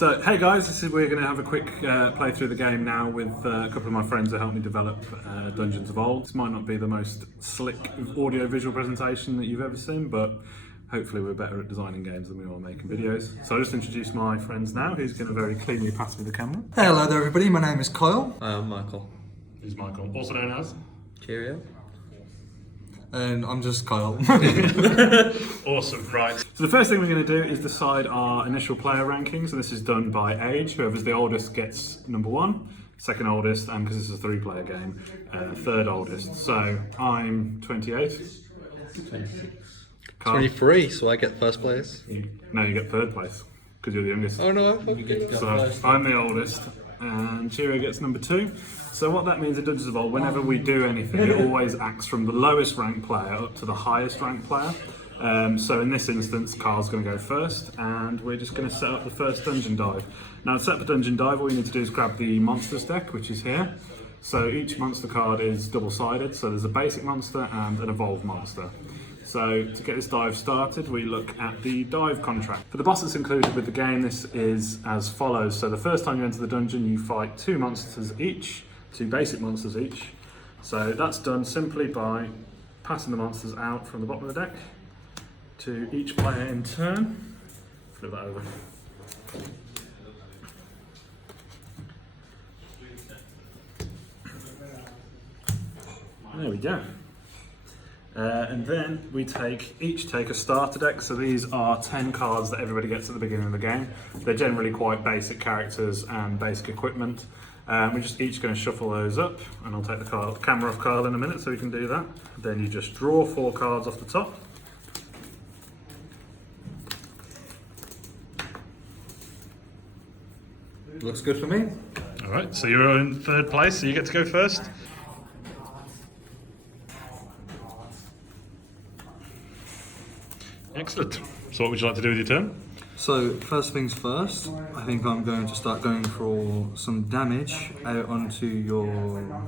So, hey guys, we're going to have a quick play through the game now with a couple of my friends that helped me develop Dungeons of Old. This might not be the most slick audio-visual presentation that you've ever seen, but hopefully we're better at designing games than we are making videos. So I'll just introduce my friends now, who's going to very cleanly pass me the camera. Hello there everybody, my name is Kyle. Hi, I'm Michael. Who's Michael, also known as? Cheerio. And I'm just Kyle. Awesome, right. So the first thing we're going to do is decide our initial player rankings, and this is done by age. Whoever's the oldest gets number one, second oldest, and because this is a three-player game, third oldest. So I'm 28. 26. Carl? 23, so I get first place. No, you get third place, because you're the youngest. Oh no, I get So I'm the oldest, and Cheerio gets number 2. So what that means in Dungeons of Old, whenever we do anything, it always acts from the lowest ranked player up to the highest ranked player. So in this instance, Carl's going to go first, and we're just going to set up the first dungeon dive. Now to set up a dungeon dive, all you need to do is grab the monsters deck, which is here. So each monster card is double-sided, so there's a basic monster and an evolved monster. So to get this dive started, we look at the dive contract. For the boss that's included with the game, this is as follows. So the first time you enter the dungeon, you fight 2 monsters each, 2 basic monsters each. So that's done simply by passing the monsters out from the bottom of the deck to each player in turn. Flip that over. There we go. And then we each take a starter deck. So these are 10 cards that everybody gets at the beginning of the game. They're generally quite basic characters and basic equipment. We're just each going to shuffle those up, and I'll take the camera off Carl in a minute so we can do that. Then you just draw 4 cards off the top. Looks good for me. All right, so you're in third place, so you get to go first. Excellent. So what would you like to do with your turn? So first things first, I think I'm going to start going for some damage out onto your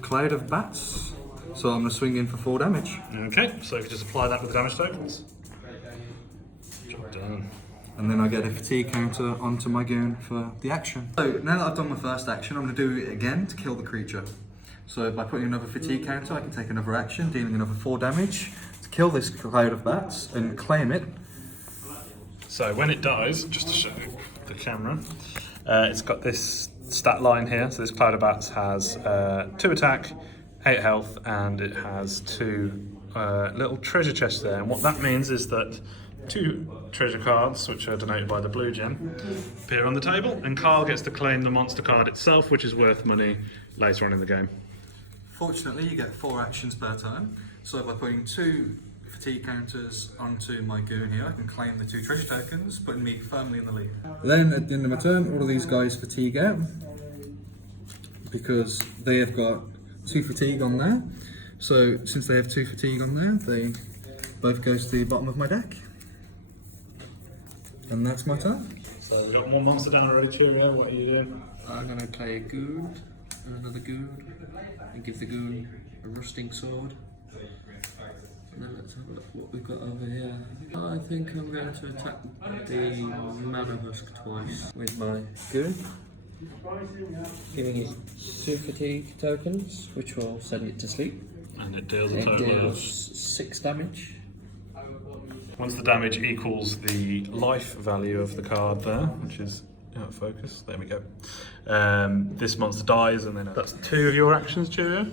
cloud of bats. So I'm going to swing in for 4 damage. Okay, so you can just apply that with the damage tokens. Job done. And then I get a fatigue counter onto my goon for the action. So now that I've done my first action, I'm going to do it again to kill the creature. So by putting another fatigue counter, I can take another action, dealing another 4 damage to kill this cloud of bats and claim it. So when it dies, just to show the camera, it's got this stat line here. So this Cloud of Bats has 2 attack, 8 health, and it has 2 little treasure chests there. And what that means is that 2 treasure cards, which are denoted by the blue gem, appear on the table, and Carl gets to claim the monster card itself, which is worth money later on in the game. Fortunately, you get 4 actions per turn. So by putting 2 fatigue counters onto my goon here, I can claim the 2 treasure tokens, putting me firmly in the lead. Then at the end of my turn, all of these guys fatigue out because they have got 2 fatigue on there. So since they have 2 fatigue on there, they both go to the bottom of my deck. And that's my turn. So we've got one monster down already, Cheerio. What are you doing? I'm gonna play a goon, another goon, and give the goon a rusting sword. And then let's have a look what we've got over here. I think I'm going to attack the Mana Husk twice with my goon, giving it 2 fatigue tokens, which will send it to sleep. And it deals a It total of... deals 6 damage. Once the damage equals the life value of the card there, which is out of focus, there we go. This monster dies, and then that's 2 of your actions, Cheerio.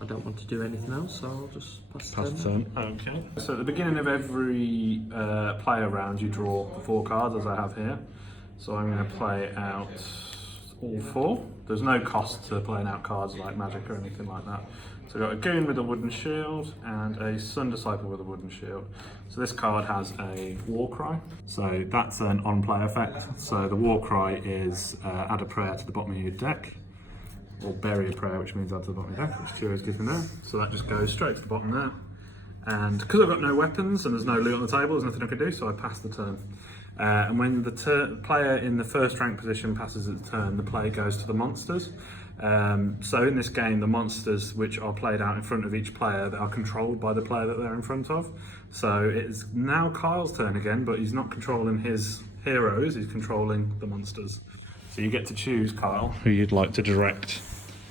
I don't want to do anything else, so I'll just pass Pass turn. the turn. Okay. So at the beginning of every player round, you draw 4 cards, as I have here. So I'm going to play out all 4. There's no cost to playing out cards like magic or anything like that. So we've got a goon with a wooden shield and a sun disciple with a wooden shield. So this card has a war cry. So that's an on-play effect. So the war cry is add a prayer to the bottom of your deck, or bury a prayer, which means add to the bottom of your deck, which Cheerio's given there. So that just goes straight to the bottom there. And because I've got no weapons and there's no loot on the table, there's nothing I can do, so I pass the turn. And when the player in the first rank position passes its turn, the player goes to the monsters. So in this game, the monsters which are played out in front of each player that are controlled by the player that they're in front of. So it's now Kyle's turn again, but he's not controlling his heroes, he's controlling the monsters. So you get to choose, Kyle, who you'd like to direct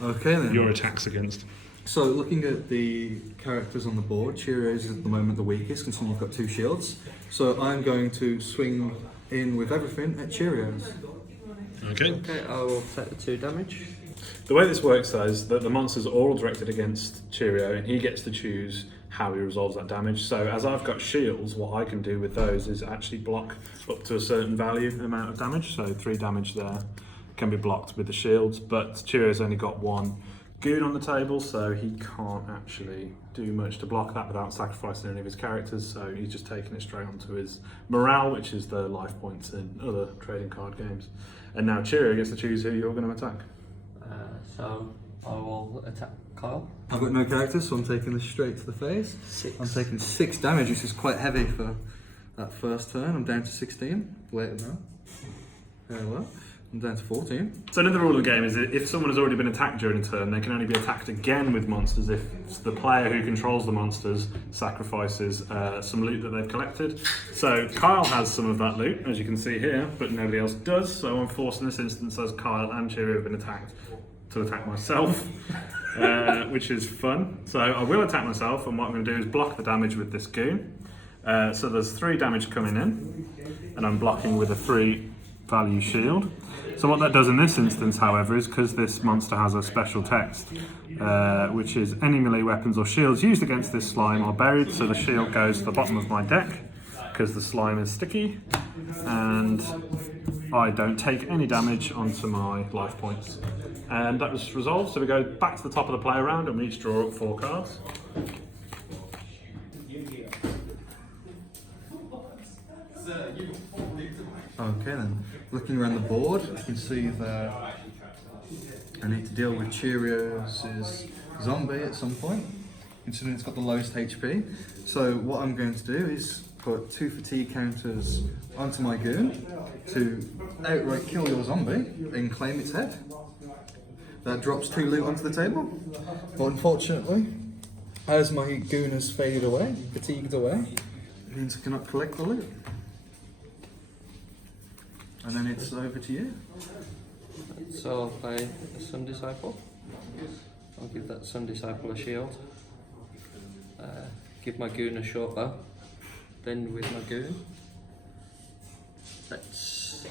Okay then. your attacks against. So looking at the characters on the board, Cheerios is at the moment the weakest, considering you've got 2 shields. So I'm going to swing in with everything at Cheerios. Okay. Okay, I will take the 2 damage. The way this works though is that the monsters are all directed against Cheerio and he gets to choose how he resolves that damage. So as I've got shields, what I can do with those is actually block up to a certain value amount of damage. So 3 damage there can be blocked with the shields, but Cheerio's only got 1 goon on the table, so he can't actually do much to block that without sacrificing any of his characters, so he's just taking it straight onto his morale, which is the life points in other trading card games. And now Cheerio gets to choose who you're going to attack. So I will attack Kyle. I've got no characters, so I'm taking this straight to the face. 6. I'm taking 6 damage, which is quite heavy for that first turn. I'm down to 16. Later now. Hello. I'm down to 14. So another rule of the game is that if someone has already been attacked during a turn, they can only be attacked again with monsters if the player who controls the monsters sacrifices some loot that they've collected. So Kyle has some of that loot, as you can see here, but nobody else does. So I'm forced in this instance, as Kyle and Cheerio have been attacked, to attack myself, which is fun. So I will attack myself, and what I'm going to do is block the damage with this goon. So there's 3 damage coming in, and I'm blocking with a 3 value shield. So what that does in this instance, however, is because this monster has a special text, which is any melee weapons or shields used against this slime are buried, so the shield goes to the bottom of my deck, because the slime is sticky, and I don't take any damage onto my life points. And that was resolved, so we go back to the top of the play round, and we each draw up 4 cards. Okay then, looking around the board, you can see that I need to deal with Cheerios' zombie at some point, considering it's got the lowest HP. So what I'm going to do is put 2 fatigue counters onto my goon to outright kill your zombie and claim its head. That drops 2 loot onto the table, but unfortunately, as my goon has faded away, fatigued away, it means I cannot collect the loot. And then it's over to you. So I'll play a Sun Disciple. I'll give that Sun Disciple a shield. Give my goon a short bow. Then with my goon, let's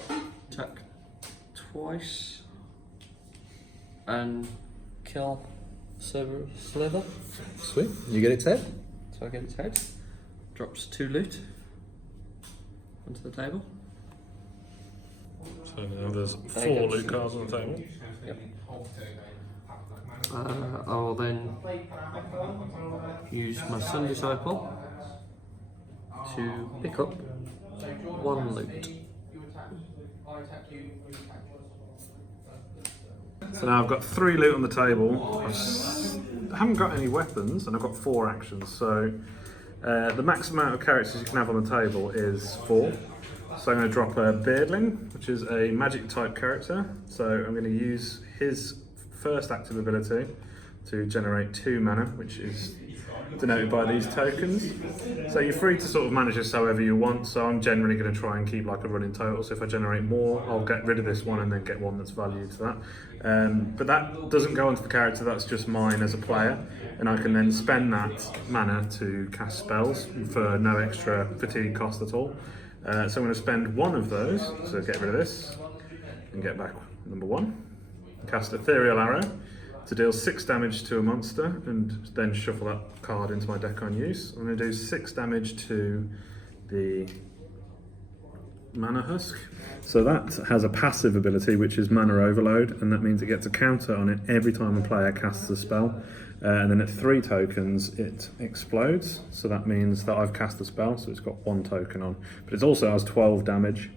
attack twice and kill Cerberus Slither. Sweet, you get its head. So I get its head. Drops 2 loot onto the table. So now there's 4 loot cards on the table. Yep. I will then use my Sun Disciple to pick up 1 loot. So now I've got 3 loot on the table. I haven't got any weapons, and I've got 4 actions. So the max amount of characters you can have on the table is 4. So I'm going to drop a Beardling, which is a magic type character. So I'm going to use his first active ability to generate 2 mana, which is denoted by these tokens. So you're free to sort of manage this however you want. So I'm generally going to try and keep like a running total. So if I generate more, I'll get rid of this one and then get one that's valued to that. But that doesn't go onto the character, that's just mine as a player. And I can then spend that mana to cast spells for no extra fatigue cost at all. So I'm going to spend 1 of those, so get rid of this, and get back number 1. Cast Ethereal Arrow to deal 6 damage to a monster, and then shuffle that card into my deck on use. I'm going to do 6 damage to the Mana Husk. So that has a passive ability, which is Mana Overload, and that means it gets a counter on it every time a player casts a spell. And then at 3 tokens, it explodes. So that means that I've cast a spell, so it's got 1 token on. But it also has 12 damage.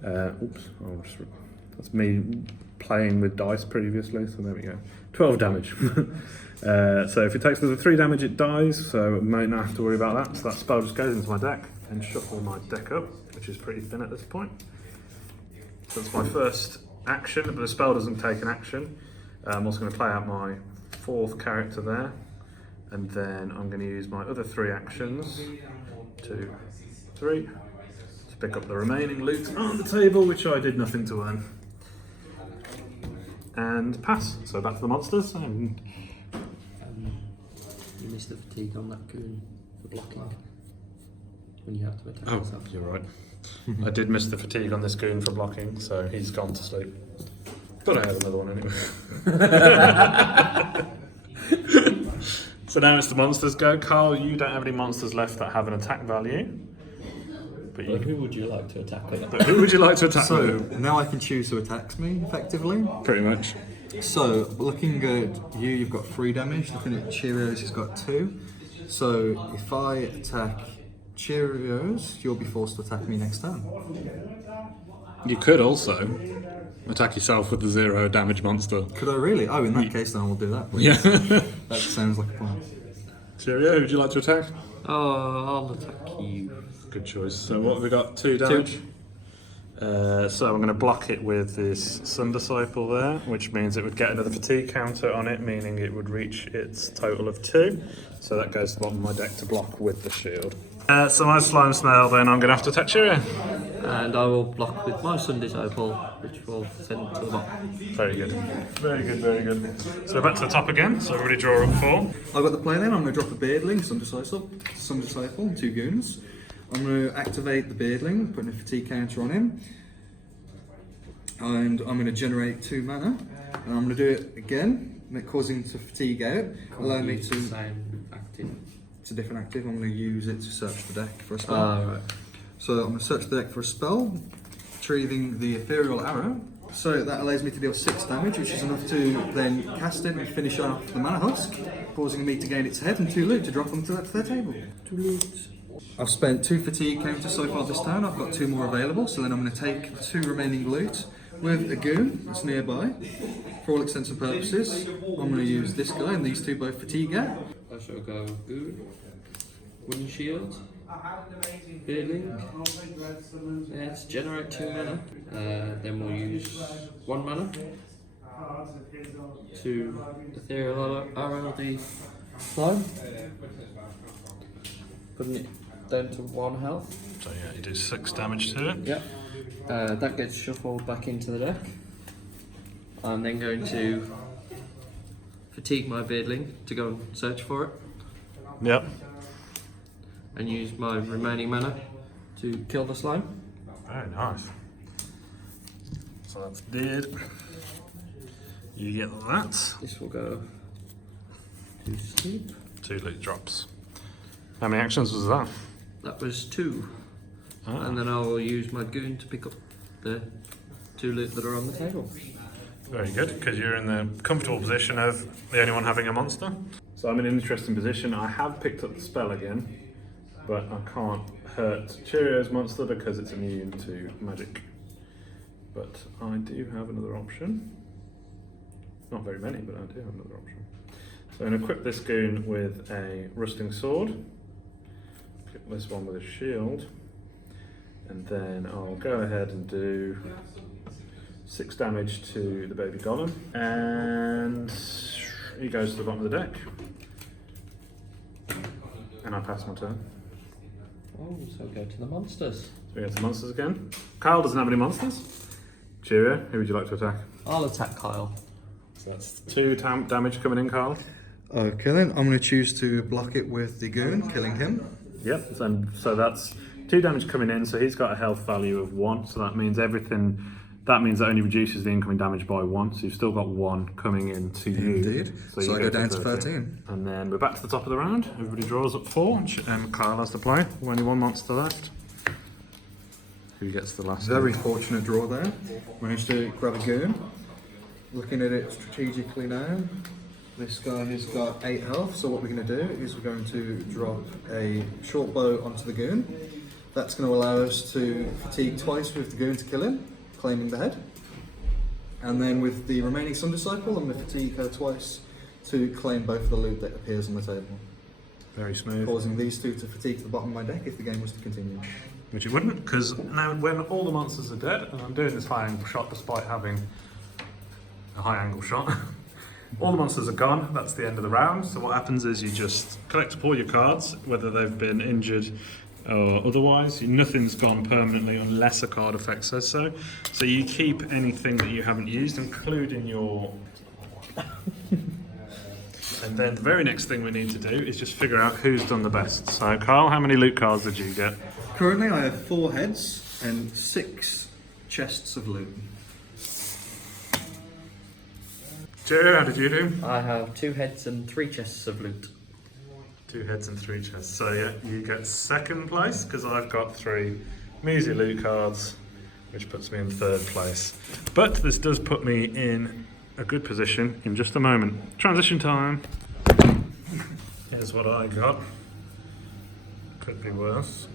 That's me playing with dice previously, so there we go. 12 damage. So if it takes the 3 damage, it dies, so I might not have to worry about that. So that spell just goes into my deck, and shuffle my deck up, which is pretty thin at this point. So that's my first action, but the spell doesn't take an action. I'm also going to play out my 4th character there, and then I'm going to use my other 3 actions 2, 3. To pick up the remaining loot on the table, which I did nothing to earn. And pass. So back to the monsters. And You missed the fatigue on that goon for blocking when you have to attack oh, yourself. you're right. I did miss the fatigue on this goon for blocking, so he's gone to sleep. But I have another one anyway. So now it's the monsters go. Carl, you don't have any monsters left that have an attack value. But you Who would you like to attack with? But who would you like to attack So with? now I can choose who attacks me effectively. Pretty much. So looking at you, you've got 3 damage. Looking at Cheerios, he's got 2. So if I attack Cheerios, you'll be forced to attack me next turn. You could also attack yourself with the 0 damage monster. Could I really? Oh, in that case, then I will do that. Yeah. That sounds like a plan. Cheerio, who would you like to attack? Oh, I'll attack you. Good choice. So what have we got? 2 damage? 2. So I'm going to block it with this Sun Disciple there, which means it would get another fatigue counter on it, meaning it would reach its total of 2. So that goes to the bottom of my deck to block with the shield. So my Slime Snail, then I'm going to have to attack Cheerio. And I will block with my Sun Disciple, which will send it to the bottom. Very good. Very good, very good. So back to the top again. So everybody draw up 4. I've got the play then. I'm going to drop a Beardling, Sun Disciple, and 2 goons. I'm going to activate the Beardling, putting a fatigue counter on him. And I'm going to generate 2 mana. And I'm going to do it again, causing to fatigue out, allowing me to... Same active. It's a different active. I'm going to use it to search the deck for a spell. Right. So I'm going to search the deck for a spell, retrieving the Ethereal Arrow. So that allows me to deal 6 damage, which is enough to then cast it and finish off the Mana Husk, causing me to gain its head and 2 loot to drop onto their table. 2 loot. I've spent 2 fatigue counters so far this turn. I've got 2 more available, so then I'm going to take 2 remaining loot with a goon that's nearby. For all intents and purposes, I'm going to use this guy and these 2 both fatigue out. I shall go Goon, Wooden Shield, Beardling. Let's generate 2 mana. Then we'll use 1 mana to Ethereal Arrow the slime, putting it down to 1 health. So yeah, you do 6 damage to it. Yep. That gets shuffled back into the deck. I'm then going to fatigue my Beardling to go and search for it, Yep. and use my remaining mana to kill the slime. Very nice. So that's dead. You get that. This will go to sleep. 2 loot drops. How many actions was that? That was 2. Ah. And then I will use my goon to pick up the 2 loot that are on the table. Very good, because you're in the comfortable position of the only one having a monster. So I'm in an interesting position. I have picked up the spell again, but I can't hurt Cheerio's monster because it's immune to magic. But I do have another option. Not very many, but I do have another option. So I'm going to equip this goon with a rusting sword. Equip this one with a shield. And then I'll go ahead and do 6 damage to the baby golem, and he goes to the bottom of the deck. And I pass my turn. Oh, so go to the monsters. So we go to monsters again. Kyle doesn't have any monsters. Cheerio, who would you like to attack? I'll attack Kyle. So that's 2 damage coming in, Kyle. Okay then, I'm going to choose to block it with the goon, killing him. Yep, so that's 2 damage coming in, so he's got a health value of 1, so that means everything. That means that only reduces the incoming damage by 1, so you've still got 1 coming in to you. Indeed. So you I go down to 13. And then we're back to the top of the round. Everybody draws up 4, and Kyle has to play. Only 1 monster left. Who gets the last Very one? fortunate draw there. Managed to grab a goon. Looking at it strategically now, this guy has got 8 health, so what we're going to do is we're going to drop a short bow onto the goon. That's going to allow us to fatigue twice with the goon to kill him, claiming the head. And then with the remaining Sun Disciple, I'm going to fatigue her twice to claim both of the loot that appears on the table, Very smooth. causing these 2 to fatigue to the bottom of my deck if the game was to continue. Which it wouldn't, because now when all the monsters are dead, and I'm doing this high angle shot despite having a high angle shot, all the monsters are gone. That's the end of the round. So what happens is you just collect up all your cards, whether they've been injured or otherwise. Nothing's gone permanently unless a card effect says so. So you keep anything that you haven't used, including your... And then the very next thing we need to do is just figure out who's done the best. So Carl, how many loot cards did you get? Currently I have 4 heads and 6 chests of loot. Joe, how did you do? I have 2 heads and 3 chests of loot. 2 heads and 3 chests. So yeah, you get second place because I've got 3 measly loot cards, which puts me in third place. But this does put me in a good position in just a moment. Transition time. Here's what I got. Could be worse.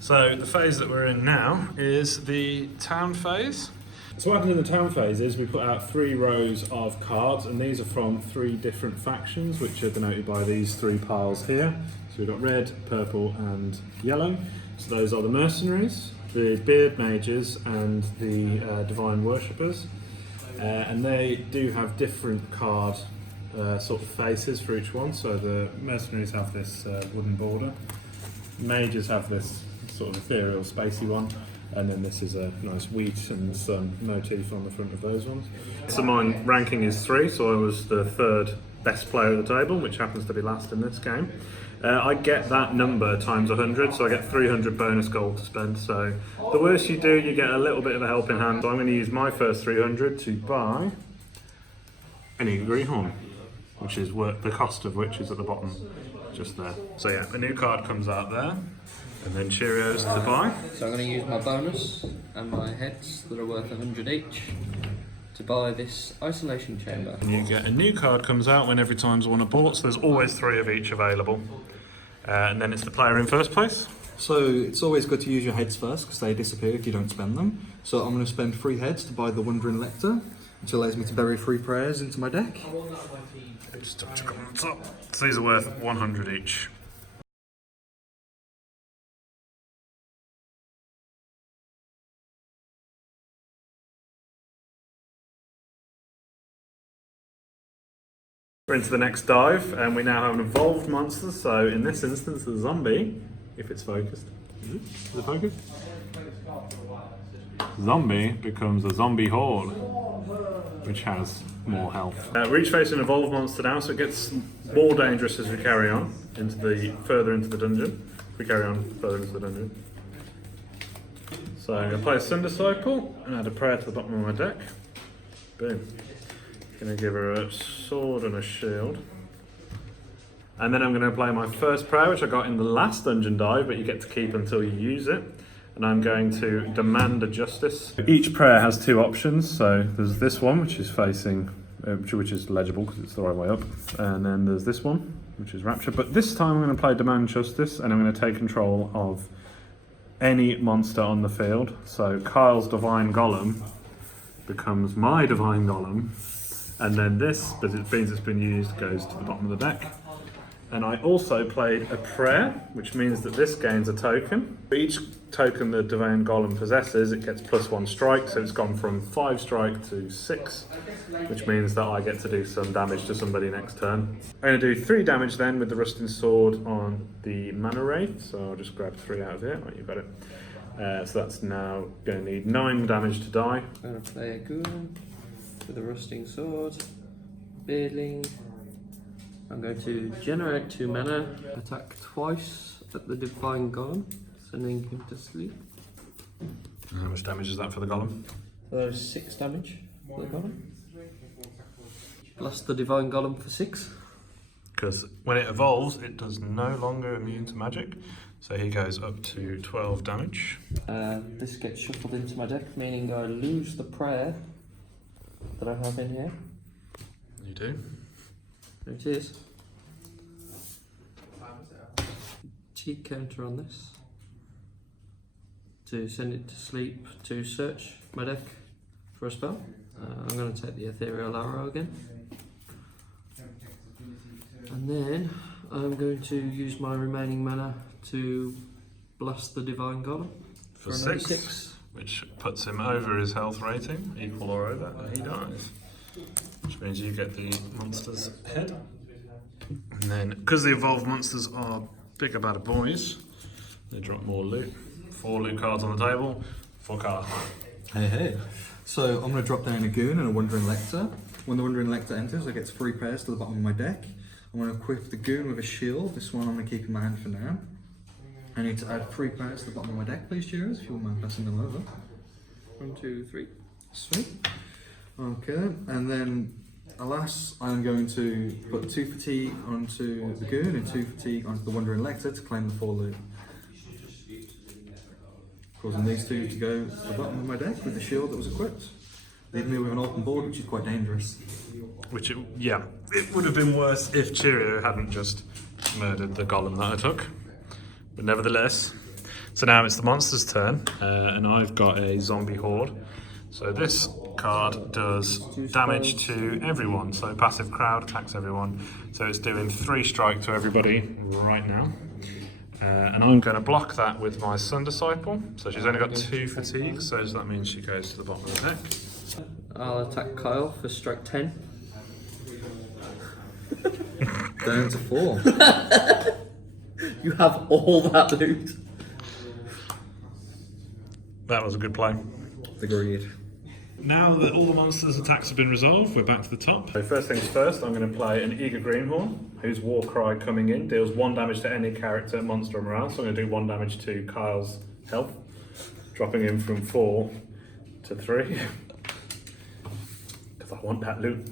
So the phase that we're in now is the town phase. So what happens in the town phase is we put out 3 rows of cards, and these are from 3 different factions, which are denoted by these 3 piles here. So we've got red, purple and yellow. So those are the mercenaries, the beard mages and the divine worshippers. And they do have different card sort of faces for each one. So the mercenaries have this wooden border. Mages have this sort of ethereal spacey one. And then this is a nice wheat and sun motif on the front of those ones. So my ranking is 3, so I was the 3rd best player at the table, which happens to be last in this game. I get that number times 100, so I get 300 bonus gold to spend. So the worse you do, you get a little bit of a helping hand. So I'm going to use my first 300 to buy an eagle greenhorn, which is the cost of which is at the bottom, just there. So yeah, a new card comes out there, and then Cheerios to buy. So I'm going to use my bonus and my heads that are worth 100 each to buy this isolation chamber. And you get a new card comes out when every time's won a bought, so there's always 3 of each available. And then it's the player in first place. So it's always good to use your heads first because they disappear if you don't spend them. So I'm going to spend 3 heads to buy the Wandering Lector, which allows me to bury 3 prayers into my deck. Just double check on the top. So these are worth 100 each. We're into the next dive, and we now have an evolved monster. So in this instance, the zombie, if it's focused, is it focused? Zombie becomes a zombie horde, which has more health. We're each facing an evolved monster now, so it gets more dangerous as we carry on further into the dungeon. If we carry on further into the dungeon. So I'm going to play a Sun Disciple and add a prayer to the bottom of my deck. Boom. Going to give her a sword and a shield. And then I'm going to play my first prayer, which I got in the last dungeon dive, but you get to keep until you use it. And I'm going to demand a justice. Each prayer has 2 options. So there's this one, which is facing, which is legible because it's the right way up. And then there's this one, which is rapture. But this time I'm going to play demand justice, and I'm going to take control of any monster on the field. So Kyle's divine golem becomes my divine golem. And then this, but it means it's been used, goes to the bottom of the deck. And I also played a prayer, which means that this gains a token. For each token the Divine Golem possesses, it gets +1 strike, so it's gone from 5 strike to 6, which means that I get to do some damage to somebody next turn. I'm going to do 3 damage then with the Rusting Sword on the Mana Wraith, so I'll just grab 3 out of here. Right, you've got it. So that's now going to need 9 damage to die. I'm going to play a Goon with a Rusting Sword, Beardling. I'm going to generate 2 mana, attack twice at the Divine Golem, sending him to sleep. And how much damage is that for the Golem? So there's 6 damage for the Golem. Plus the Divine Golem for 6. Because when it evolves, it does no longer immune to magic. So he goes up to 12 damage. This gets shuffled into my deck, meaning I lose the prayer that I have in here. You do. There it is. Cheat counter on this to send it to sleep to search my deck for a spell. I'm going to take the Ethereal Arrow again. And then I'm going to use my remaining mana to blast the Divine Golem For another 6, which puts him over his health rating, equal or over, and he dies. Which means you get the monster's head. And then, because the evolved monsters are bigger, badder boys. They drop more loot. 4 loot cards on the table, 4 cards. Hey, hey. So I'm going to drop down a Goon and a Wandering Lector. When the Wandering Lector enters, I get 3 pairs to the bottom of my deck. I'm going to equip the Goon with a shield. This one I'm going to keep in my hand for now. I need to add 3 pairs to the bottom of my deck, please, Cheers, if you wouldn't mind passing them over. 1, 2, 3. Sweet. Okay, and then alas, I'm going to put 2 fatigue onto the Goon and 2 fatigue onto the Wandering Lector to claim the 4 loot. Causing these 2 to go to the bottom of my deck with the shield that was equipped. Leaving me with an open board, which is quite dangerous. Which, it would have been worse if Cheerio hadn't just murdered the golem that I took. But nevertheless, so now it's the monster's turn, and I've got a zombie horde. So this card does damage to everyone. So passive crowd attacks everyone. So it's doing 3 strike to everybody right now. And I'm going to block that with my Sun Disciple. So she's only got 2 fatigue, so that means she goes to the bottom of the deck. I'll attack Kyle for strike 10. Down to 4. You have all that loot. That was a good play. Agreed. Now that all the monsters' attacks have been resolved, we're back to the top. So first things first, I'm going to play an Eager Greenhorn, whose War Cry coming in deals 1 damage to any character, monster, or morale. So I'm going to do 1 damage to Kyle's health, dropping him from 4 to 3, because I want that loot.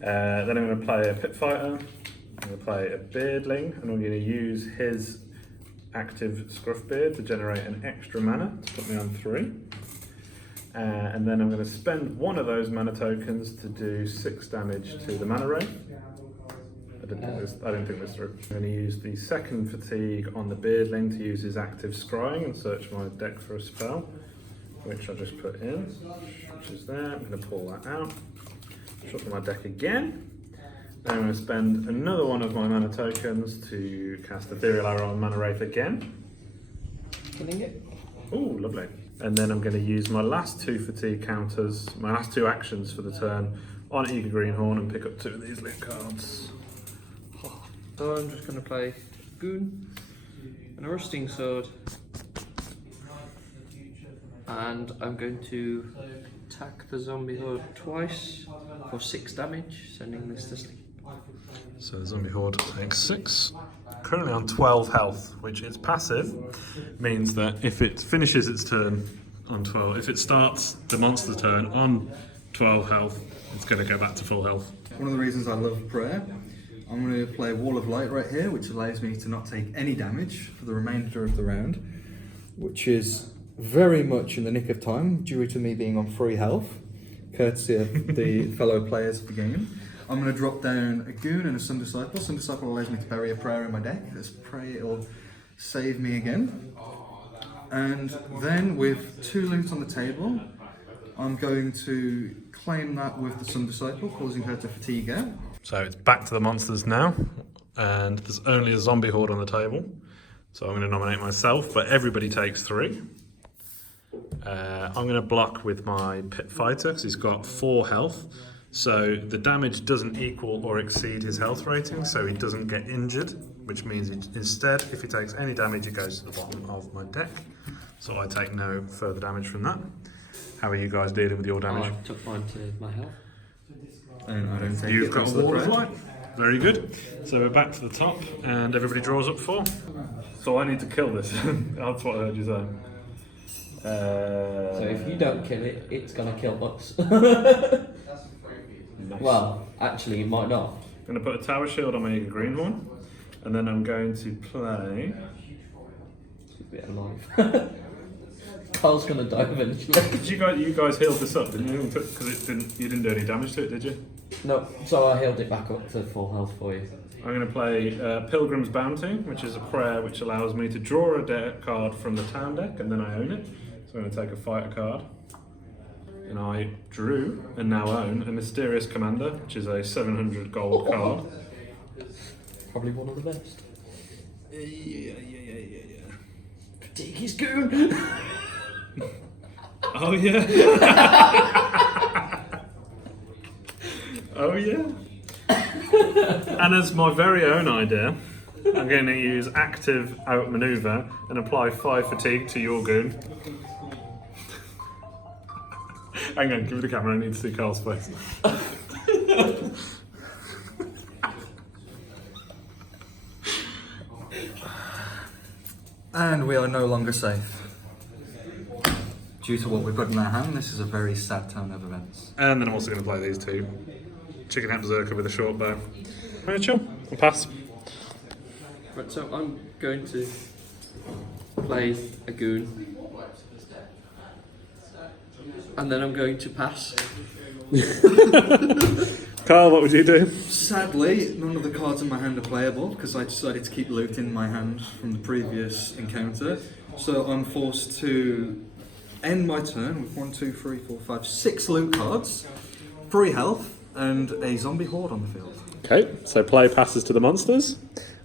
Then I'm going to play a Pit Fighter, I'm going to play a Beardling, and I'm going to use his active Scruffbeard to generate an extra mana to put me on 3. And then I'm going to spend 1 of those mana tokens to do 6 damage to the Mana Ray. I didn't think this through. I'm going to use the second fatigue on the Beardling to use his active Scrying and search my deck for a spell, which I just put in, which is there. I'm going to pull that out, shuffle my deck again. Then I'm going to spend another 1 of my mana tokens to cast Ethereal Arrow on Mana Wraith again. Killing it. Oh, lovely. And then I'm going to use my last 2 fatigue counters, my last 2 actions for the turn on Eager Greenhorn and pick up 2 of these lit cards. So I'm just going to play Goon and a Rusting Sword. And I'm going to attack the zombie horde twice for 6 damage, sending this to sleep. So the zombie horde takes 6. Currently on 12 health, which is passive, means that if it finishes its turn on 12, if it starts the monster's turn on 12 health, it's going to go back to full health. One of the reasons I love Prayer, I'm going to play Wall of Light right here, which allows me to not take any damage for the remainder of the round, which is very much in the nick of time due to me being on 3 health, courtesy of the fellow players of the game. I'm going to drop down a Goon and a Sun Disciple. Sun Disciple allows me to bury a Prayer in my deck. This Prayer will save me again. And then with 2 loot on the table, I'm going to claim that with the Sun Disciple, causing her to fatigue out. So it's back to the monsters now, and there's only a zombie horde on the table. So I'm going to nominate myself, but everybody takes 3. I'm going to block with my Pit Fighter because he's got 4 health. So the damage doesn't equal or exceed his health rating, so he doesn't get injured, which means instead, if he takes any damage, it goes to the bottom of my deck. So I take no further damage from that. How are you guys dealing with your damage? I took mine to my health. And I don't take You've it, got that's a the Wall of Prayer. Light. Very good. So we're back to the top, and everybody draws up 4. So I need to kill this. That's what I heard you say. So if you don't kill it, it's going to kill us. Nice. Well, actually, it might not. I'm going to put a Tower Shield on my Eager Greenhorn, and then I'm going to play. Keep it alive. Kyle's going to die eventually. You guys healed this up, didn't you? Because you didn't do any damage to it, did you? No, so I healed it back up to full health for you. I'm going to play Pilgrim's Bounty, which is a prayer which allows me to draw a deck card from the town deck, and then I own it. So I'm going to take a fighter card. And I drew, and now own, a Mysterious Commander, which is a 700 gold card. Probably one of the best. Yeah. Fatigue his goon! Oh yeah. Oh yeah. And as my very own idea, I'm going to use active outmaneuver and apply 5 fatigue to your goon. Hang on, give me the camera, I need to see Carl's face. And we are no longer safe. Due to what we've got in our hand, this is a very sad turn of events. And then I'm also going to play these two. Chicken Hat Berserker with a short bow. Alright, chill. I'll pass. Right, so I'm going to play a goon. And then I'm going to pass. Carl, what would you do? Sadly, none of the cards in my hand are playable because I decided to keep loot in my hand from the previous encounter. So I'm forced to end my turn with 1, 2, 3, 4, 5, 6 loot cards, 3 health, and a zombie horde on the field. Okay, so play passes to the monsters.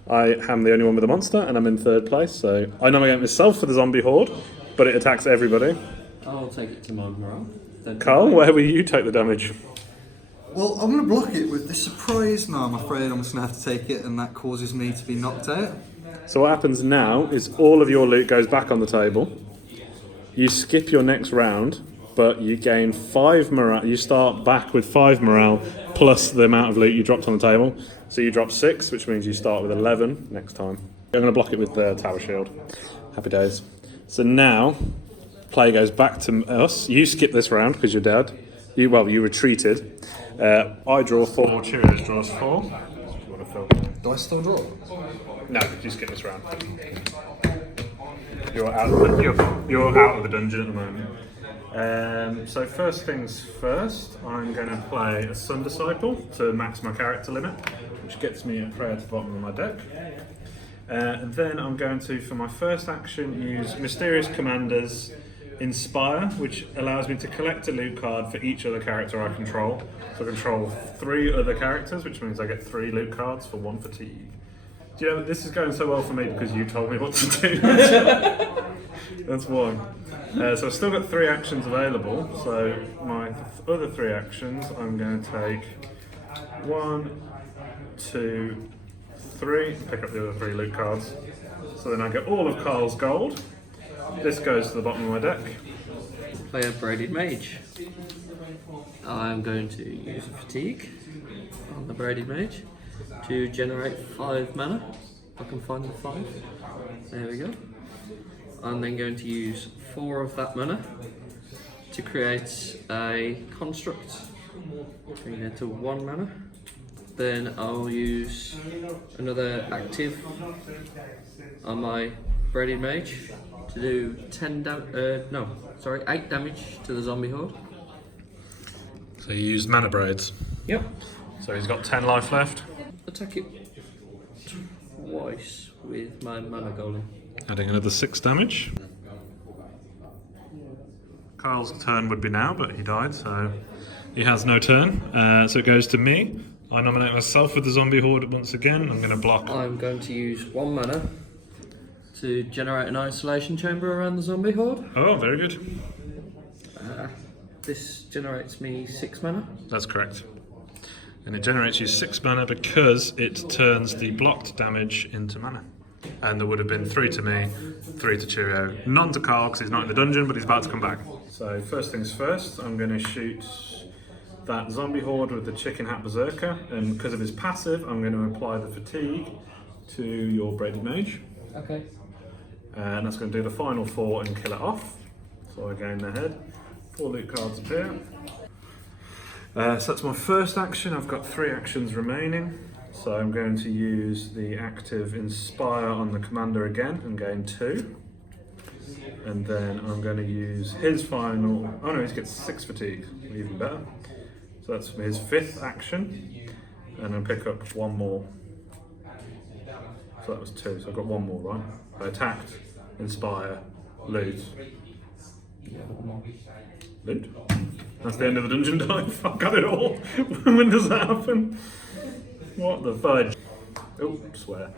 I am the only one with a monster, and I'm in 3rd place, so I nominate myself for the zombie horde, but it attacks everybody. I'll take it to my morale. Then Carl, where will you take the damage? Well, I'm going to block it with this surprise. No, I'm afraid I'm just going to have to take it, and that causes me to be knocked out. So what happens now is all of your loot goes back on the table. You skip your next round, but you gain 5 morale. You start back with 5 morale plus the amount of loot you dropped on the table. So you drop 6, which means you start with 11 next time. I'm going to block it with the Tower Shield. Happy days. So now, play goes back to us. You skip this round because you're dead. You retreated. I draw 4, Cheerios draws 4. Do you want to film? Do I still draw? No, you skip this round. You're out of the dungeon at the moment. So first things first, I'm going to play a Sun Disciple to max my character limit, which gets me a prayer to the bottom of my deck. Then I'm going to, for my first action, use Mysterious Commander's Inspire, which allows me to collect a loot card for each other character I control. So I control 3 other characters, which means I get 3 loot cards for 1 fatigue. Do you know, this is going so well for me because you told me what to do. That's why. So I've still got 3 actions available. So my other 3 actions, I'm going to take 1, 2, 3, pick up the other 3 loot cards. So then I get all of Carl's gold. This goes to the bottom of my deck. play a Braided Mage. I'm going to use a Fatigue on the Braided Mage to generate 5 mana. If I can find the 5. There we go. I'm then going to use 4 of that mana to create a construct. Bring it to 1 mana. Then I'll use another active on my Braided Mage to do 8 damage to the zombie horde. So you use mana braids. Yep. So he's got 10 life left. Attack it twice with my mana golem. Adding another 6 damage. Carl's turn would be now, but he died, so he has no turn. So it goes to me. I nominate myself for the zombie horde once again. I'm going to block. I'm going to use 1 mana to generate an isolation chamber around the zombie horde. Oh, very good. This generates me 6 mana. That's correct. And it generates you 6 mana because it turns the blocked damage into mana. And there would have been 3 to me, 3 to Cheerio. None to Carl because he's not in the dungeon, but he's about to come back. So first things first, I'm going to shoot that zombie horde with the Chicken Hat Berserker. And because of his passive, I'm going to apply the fatigue to your Braided Mage. Okay. And that's going to do the final 4 and kill it off. So I gain the head. 4 loot cards appear. So that's my first action. I've got 3 actions remaining. So I'm going to use the active Inspire on the commander again and gain 2. And then I'm going to use his final... Oh no, he gets 6 fatigue, even better. So that's his 5th action. And I'll pick up 1 more. So that was 2, so I've got 1 more, right? I attacked, Inspire, loot. Loot? That's the end of the dungeon dive. I've got it all. When does that happen? What the fudge? Oh, swear.